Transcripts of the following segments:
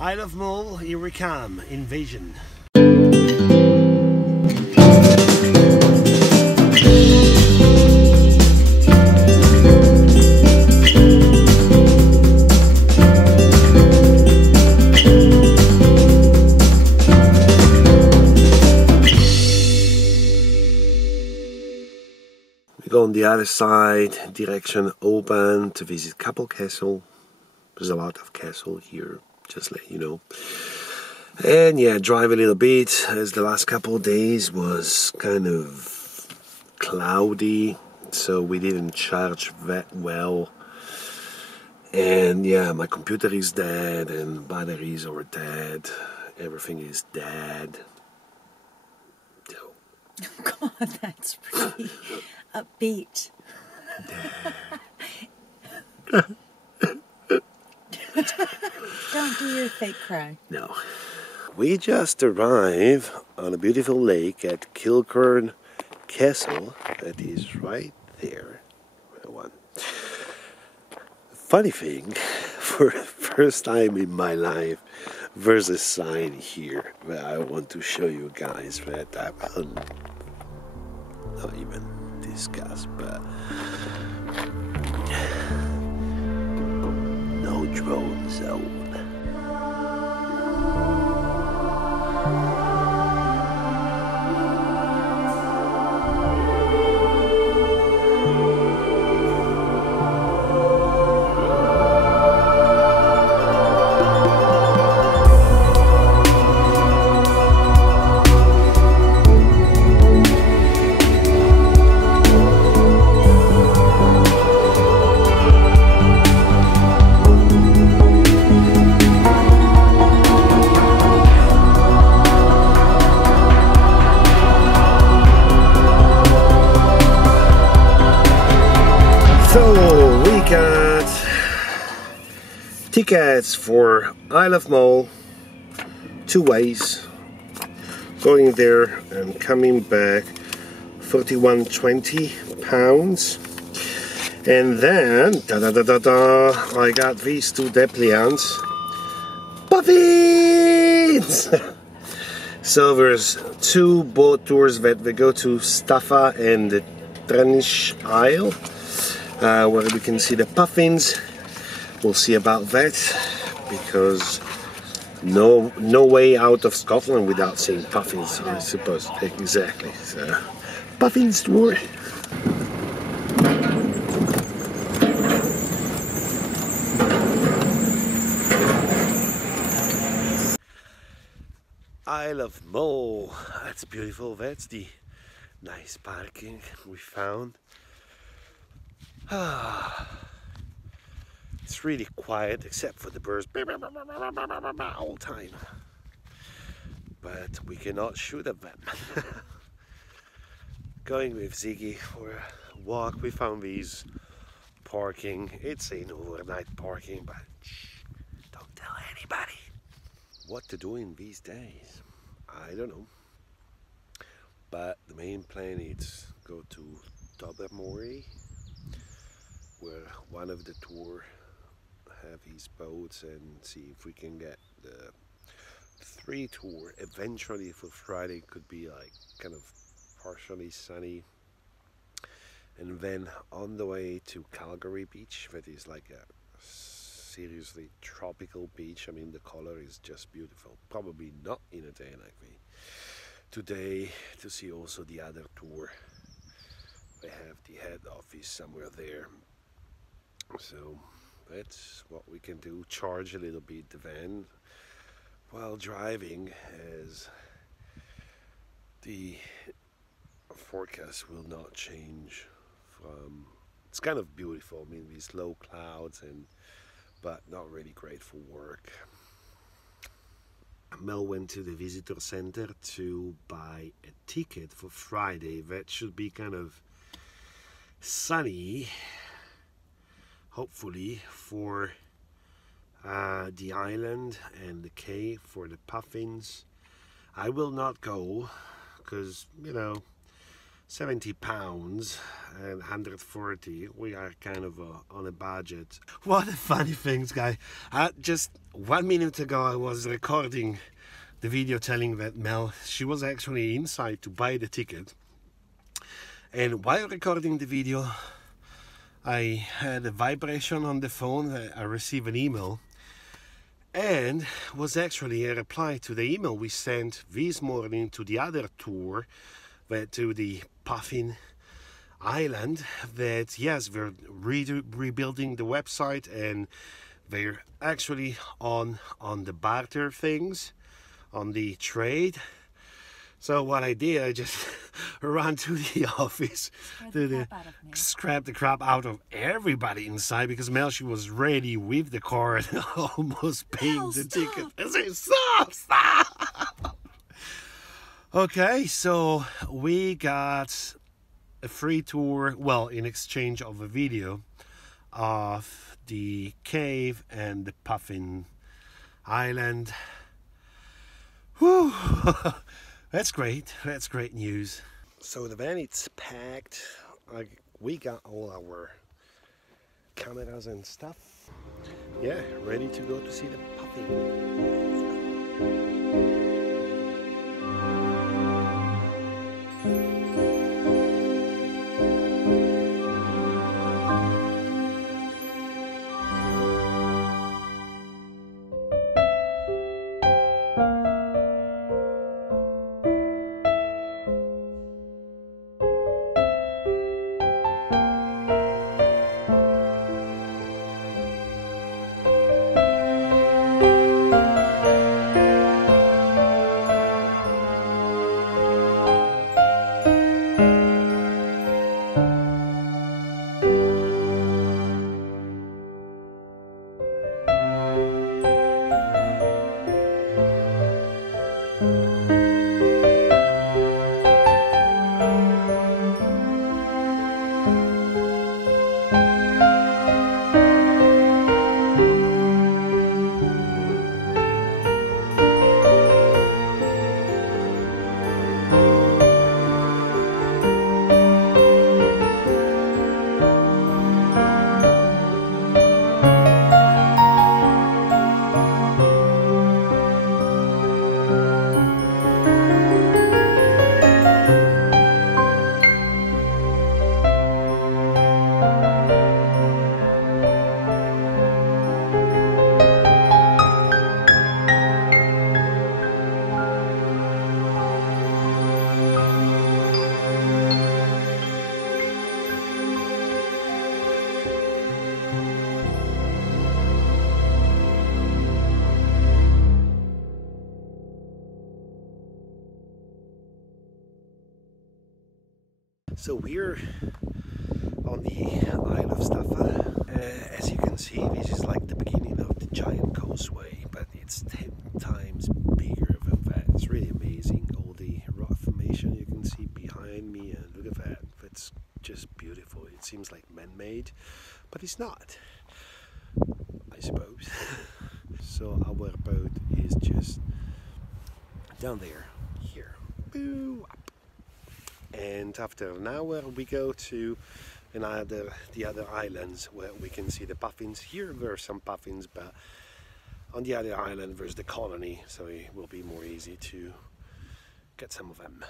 Isle of Mull, here we come, invasion. We go on the other side, direction open, to visit Kilchurn Castle. There's a lot of castle here, just let you know. And yeah, drive a little bit, as the last couple of days was kind of cloudy, so we didn't charge that well. And yeah, my computer is dead and batteries are dead. Everything is dead. So. Oh God, that's pretty upbeat. Don't do your fake cry. No. We just arrived on a beautiful lake at Kilchurn Castle. That is right there. One. Funny thing, for the first time in my life, there's a sign here that I want to show you guys that I will not even discuss, but no drone zone. So we got tickets for Isle of Mull, 2 ways, going there and coming back, £41.20. And then I got these 2 depliants, Puffins. So there's 2 boat tours that we go to Staffa and the Trenish Isle, where we can see the puffins. We'll see about that, because no way out of Scotland without seeing puffins, I suppose. Exactly. So, puffins tour. Isle of Mull. That's beautiful. That's the nice parking we found. It's really quiet except for the birds all the time, but we cannot shoot at them. Going with Ziggy for a walk. We found these parking. It's an overnight parking, but shh, don't tell anybody. What to do in these days, I don't know, but the main plan is go to Tobermory, where one of the tour have these boats, and see if we can get the 3 tour. Eventually for Friday could be like kind of partially sunny, and then on the way to Calgary Beach, that is like a seriously tropical beach. I mean, the color is just beautiful. Probably not in a day like today, to see also the other tour. They have the head office somewhere there. So that's what we can do. Charge a little bit the van while driving, as the forecast will not change from. It's kind of beautiful. I mean, these low clouds, but not really great for work. Mel went to the visitor center to buy a ticket for Friday. That should be kind of sunny, hopefully, for the island and the cave for the puffins. I will not go because, you know, 70 pounds and 140. We are kind of on a budget. What a funny things, guy. Just 1 minute ago I was recording the video telling that Mel, she was actually inside to buy the ticket, and while recording the video I had a vibration on the phone. I received an email, and was actually a reply to the email we sent this morning to the other tour, to the Puffin Island, that yes, we're rebuilding the website and they're actually on the barter things, on the trade. So what I did, I just ran to the office to scrap the crap out of everybody inside, because Mel, she was ready with the card, almost paying the ticket. I said, stop! Okay, so we got a free tour, well, in exchange of a video of the cave and the Puffin Island. Whew. That's great news. So the van, it's packed. We got all our cameras and stuff. Yeah, ready to go to see the Puffin. So we're on the Isle of Staffa. As you can see, this is like the beginning of the giant causeway, but it's 10 times bigger than that. It's really amazing, all the rock formation you can see behind me, and look at that. That's just beautiful. It seems like man-made, but it's not, I suppose. So our boat is just down there, here. Boo! And after an hour we go to the other islands where we can see the puffins. Here there are some puffins, but on the other island there's the colony, so it will be more easy to get some of them.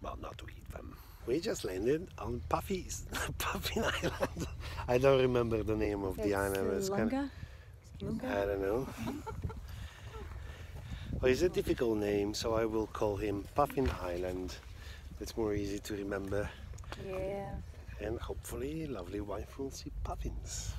Well, not to eat them. We just landed on Puffin Island. I don't remember the name of the island. It's Lunga? I don't know. Well, it's a difficult name, so I will call him Puffin Island. It's more easy to remember. Yeah. And hopefully lovely wife will see puffins.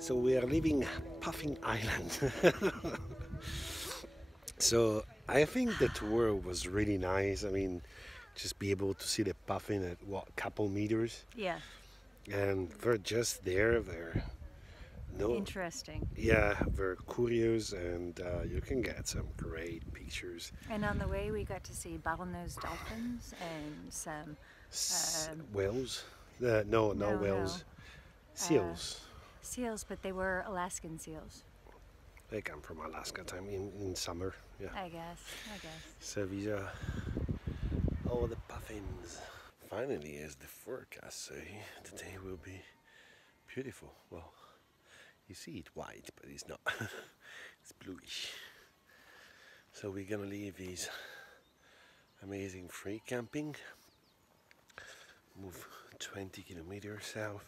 So we are leaving Puffin Island. So I think the tour was really nice. I mean, just be able to see the puffin at what, couple meters, Yeah, and they're just there. They're no, interesting. yeah, they're curious, and you can get some great pictures. And on the way, we got to see bottlenose dolphins and some Whales? No, no, whales. no. Seals. Seals, but they were Alaskan seals. They come from Alaska time in summer. Yeah. I guess. So these are all the puffins. Finally, as the forecast say, the day will be beautiful. Well, you see it white, but it's not. It's bluish. So we're gonna leave these amazing free camping, move 20 kilometers south,